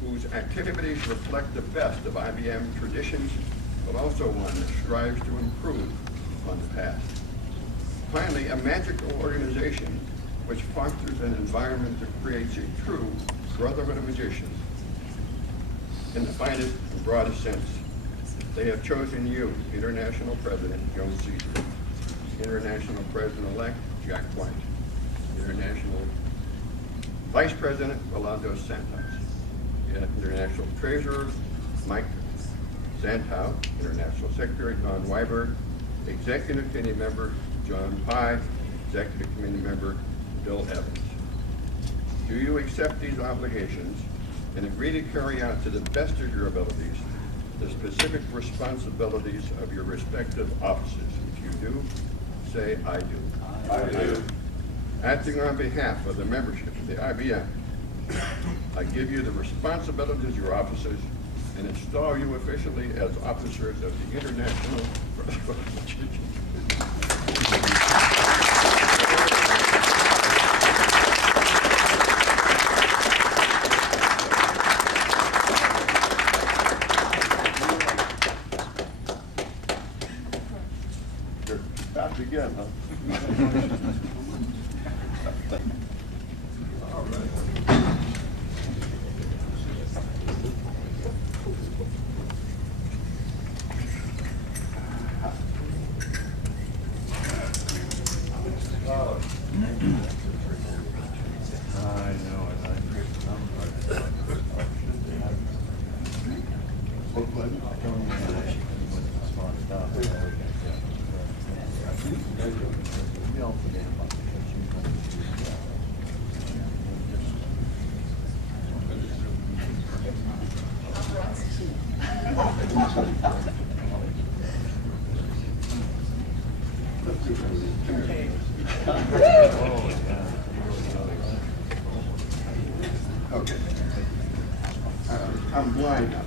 whose activities reflect the best of IBM traditions, but also one that strives to improve on the past. Finally, a magical organization which fosters an environment that creates a true brotherhood of magicians. In the finest and broadest sense, they have chosen you, International President Joan Caesar, International President-elect Jack White, International Vice President Rolando Santos, International Treasurer Mike Santow, International Secretary Don Weiberg, Executive Committee Member John Pye, Executive Committee Member Bill Evans. Do you accept these obligations and agree to carry out to the best of your abilities the specific responsibilities of your respective offices? If you do, say, I do. I do. Acting on behalf of the membership of the IBM, I give you the responsibilities of your offices and install you officially as officers of the International Brotherhood of Magicians. You're about to begin, huh? All right. I know, and I agree. Okay. I'm blind now.